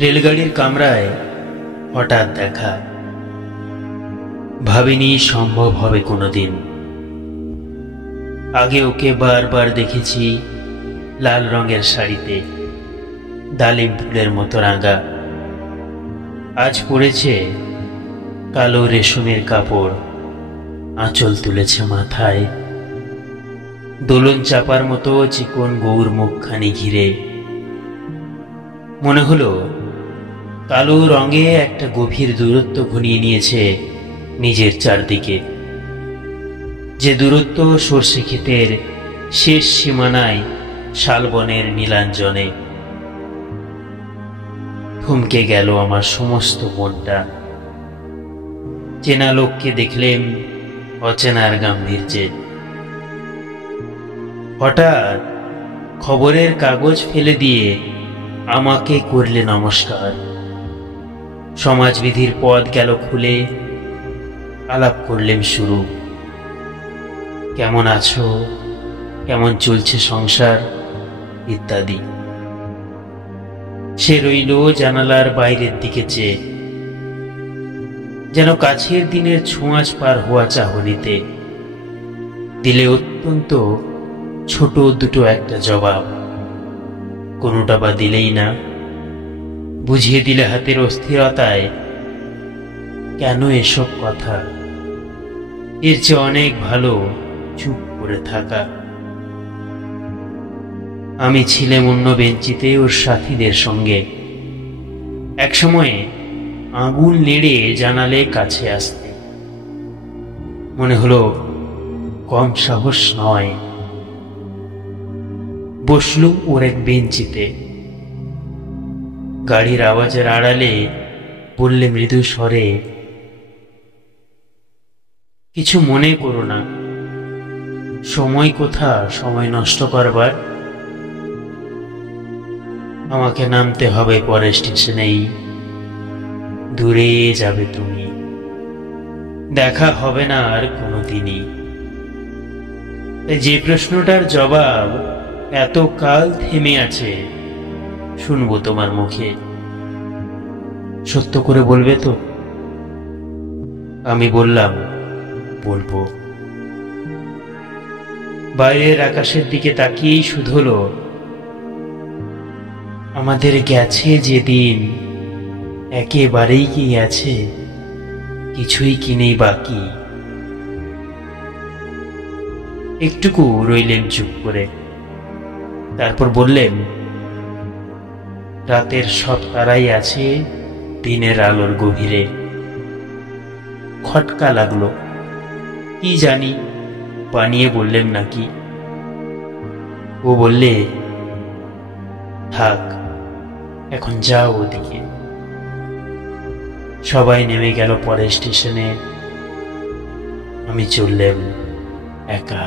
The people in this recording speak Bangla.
রেলগাড়ির কামরায় হঠাৎ দেখা, ভাবিনি সম্ভব হবে কোনোদিন। আগে ওকে বারবার দেখেছি লাল রঙের শাড়িতে, ডালিম ফুলের মতো রাঙা। আজ পরেছে কালো রেশমের কাপড়, আঁচল তুলেছে মাথায়, দোলন চাপার মতো চিকন গৌর মুখখানি ঘিরে। মনে হলো কালো রঙে একটা গভীর দূরত্ব ঘনিয়ে নিয়েছে নিজের চারদিকে, যে দূরত্ব সর্ষে ক্ষেতের শেষ সীমানায় শালবনের নীলাঞ্জনে। থমকে গেল আমার সমস্ত মনটা। চেনা লোককে দেখলেম অচেনার গাম্ভীর্যে। হঠাৎ খবরের কাগজ ফেলে দিয়ে আমাকে করলে নমস্কার। সমাজবিধির পথ গেল খুলে, আলাপ করলেম শুরু। কেমন আছো, কেমন চলছে সংসার ইত্যাদি। সে রইল জানালার বাইরের দিকে চেয়ে, যেন কাছের দিনের ছোঁয়াচ পার হওয়া চাহনিতে। দিলে অত্যন্ত ছোট দুটো একটা জবাব, কোনোটা বা দিলেই না। বুঝিয়ে দিলে হাতের অস্থিরতায়, কেন এসব কথা, এর চেয়ে অনেক ভালো চুপ করে থাকা। আমি ছিলাম অন্য বেঞ্চিতে ওর সাথীদের সঙ্গে। একসময়ে আগুন নেড়ে জানালে কাছে আসতে, মনে হলো কম সাহস নয়। বসলুম ওর এক বেঞ্চিতে। গাড়ির আওয়াজের আড়ালে বললে মৃদু স্বরে, কিছু মনে করো না। সময় কোথা সময় নষ্ট করবার? আমাকে নামতে হবে পরের স্টেশনেই। দূরে যাবে তুমি, দেখা হবে না আর কোনোদিনই। যে প্রশ্নটার জবাব এত কাল থেমে আছে, শুনবো তোমার মুখে। সত্য করে বলবে তো? আমি বললাম, বলবো। বাইরের আকাশের দিকে তাকিয়েই শুধলো, আমাদের গেছে যে দিন, একেবারেই কি আছে, কিছুই কি নেই বাকি। একটুকু রইলেন চুপ করে, তারপর বললেন, রাতের সব তারাই আছে দিনের আলোর গভীরে। খটকা লাগলো, কি জানি বানিয়ে বললেন নাকি। ও বললে, থাক এখন যাও ওদিকে। সবাই নেমে গেল পরের স্টেশনে, আমি চললাম একা।